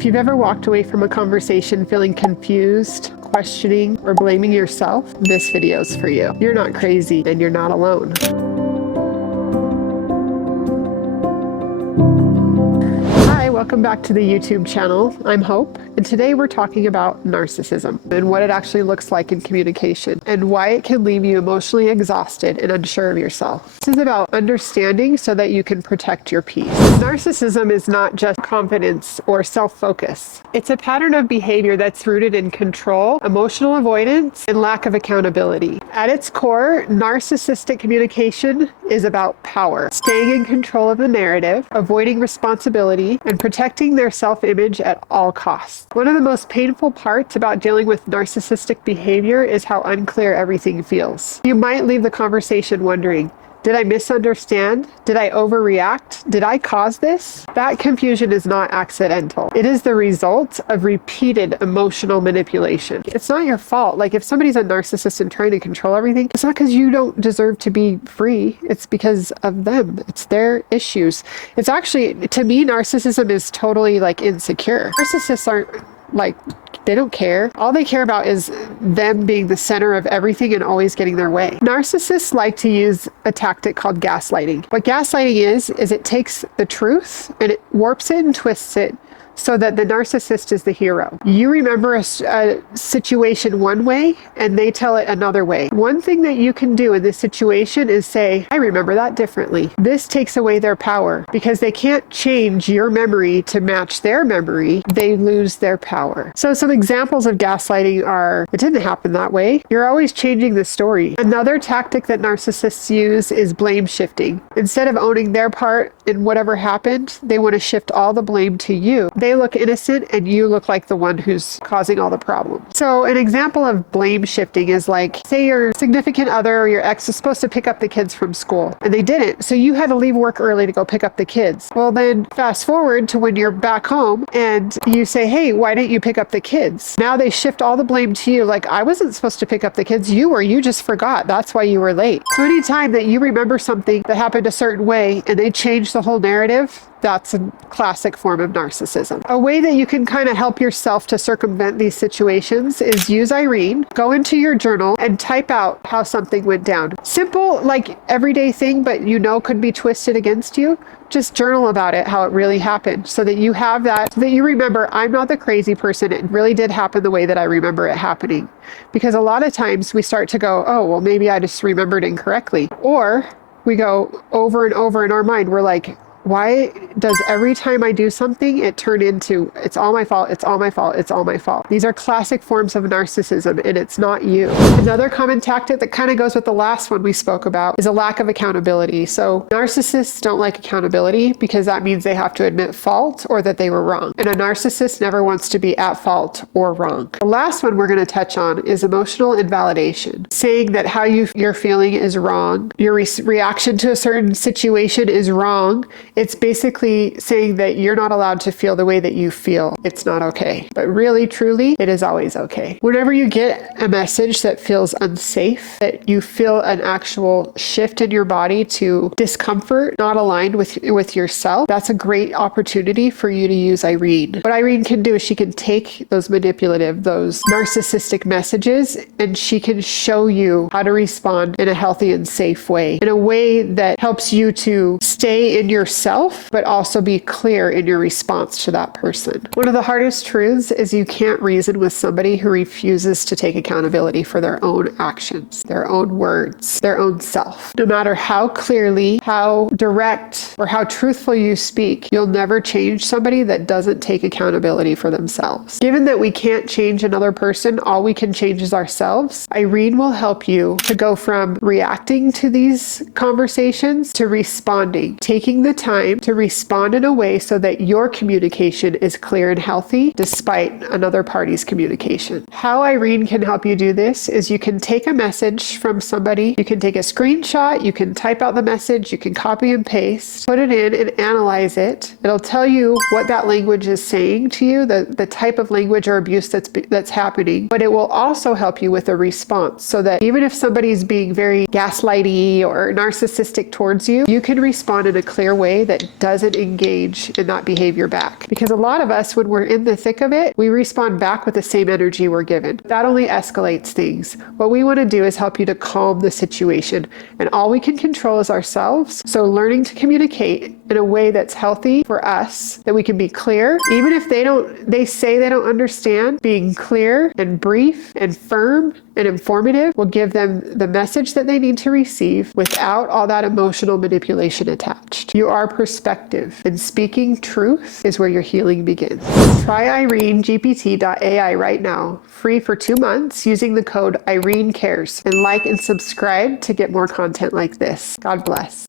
If you've ever walked away from a conversation feeling confused, questioning, or blaming yourself, this video's for you. You're not crazy and you're not alone. Welcome back to the YouTube channel. I'm Hope, and today we're talking about narcissism and what it actually looks like in communication and why it can leave you emotionally exhausted and unsure of yourself. This is about understanding so that you can protect your peace. Narcissism is not just confidence or self-focus. It's a pattern of behavior that's rooted in control, emotional avoidance, and lack of accountability. At its core, narcissistic communication is about power, staying in control of the narrative, avoiding responsibility, and protecting their self-image at all costs. One of the most painful parts about dealing with narcissistic behavior is how unclear everything feels. You might leave the conversation wondering, did I misunderstand? Did I overreact? Did I cause this? That confusion is not accidental. It is the result of repeated emotional manipulation. It's not your fault. Like if somebody's a narcissist and trying to control everything, it's not because you don't deserve to be free. It's because of them. It's their issues. It's actually, to me, narcissism is totally like insecure. Narcissists aren't like, they don't care. All they care about is them being the center of everything and always getting their way. Narcissists like to use a tactic called gaslighting. What gaslighting is it takes the truth and it warps it and twists it so that the narcissist is the hero. You remember a situation one way and they tell it another way. One thing that you can do in this situation is say, I remember that differently. This takes away their power because they can't change your memory to match their memory. They lose their power. So some examples of gaslighting are, it didn't happen that way. You're always changing the story. Another tactic that narcissists use is blame shifting. Instead of owning their part in whatever happened, they want to shift all the blame to you. They look innocent and you look like the one who's causing all the problems. So an example of blame shifting is like, say your significant other or your ex is supposed to pick up the kids from school and they didn't. So you had to leave work early to go pick up the kids. Well, then fast forward to when you're back home and you say, hey, why didn't you pick up the kids? Now they shift all the blame to you. Like, I wasn't supposed to pick up the kids. You were, you just forgot. That's why you were late. So anytime that you remember something that happened a certain way and they change the whole narrative, that's a classic form of narcissism. A way that you can kind of help yourself to circumvent these situations is use Irene, go into your journal and type out how something went down. Simple, like everyday thing, but you know could be twisted against you. Just journal about it, how it really happened, so that you have that, so that you remember, I'm not the crazy person. It really did happen the way that I remember it happening. Because a lot of times we start to go, oh, well, maybe I just remembered incorrectly. Or we go over and over in our mind. We're like, why does every time I do something, it turn into, it's all my fault, it's all my fault, it's all my fault. These are classic forms of narcissism and it's not you. Another common tactic that kind of goes with the last one we spoke about is a lack of accountability. So narcissists don't like accountability because that means they have to admit fault or that they were wrong. And a narcissist never wants to be at fault or wrong. The last one we're going to touch on is emotional invalidation. Saying that how you're feeling is wrong, your reaction to a certain situation is wrong. It's basically saying that you're not allowed to feel the way that you feel. It's not okay. But really, truly, it is always okay. Whenever you get a message that feels unsafe, that you feel an actual shift in your body to discomfort, not aligned with yourself, that's a great opportunity for you to use Irene. What Irene can do is she can take those manipulative, those narcissistic messages, and she can show you how to respond in a healthy and safe way, in a way that helps you to stay in yourself, but also be clear in your response to that person. One of the hardest truths is you can't reason with somebody who refuses to take accountability for their own actions, their own words, their own self. No matter how clearly, how direct, or how truthful you speak, you'll never change somebody that doesn't take accountability for themselves. Given that we can't change another person, all we can change is ourselves, Irene will help you to go from reacting to these conversations to responding, taking the time to respond in a way so that your communication is clear and healthy despite another party's communication. How Irene can help you do this is you can take a message from somebody, you can take a screenshot, you can type out the message, you can copy and paste, put it in and analyze it. It'll tell you what that language is saying to you, the type of language or abuse that's happening, but it will also help you with a response so that even if somebody's being very gaslighty or narcissistic towards you, you can respond in a clear way way that doesn't engage in that behavior back. Because a lot of us, when we're in the thick of it, we respond back with the same energy we're given. That only escalates things. What we want to do is help you to calm the situation. And all we can control is ourselves. So learning to communicate in a way that's healthy for us, that we can be clear, even if they say they don't understand, being clear and brief and firm and informative will give them the message that they need to receive without all that emotional manipulation attached. You are perspective, and speaking truth is where your healing begins. Try IreneGPT.ai right now, free for 2 months, using the code IreneCares, and like and subscribe to get more content like this. God bless.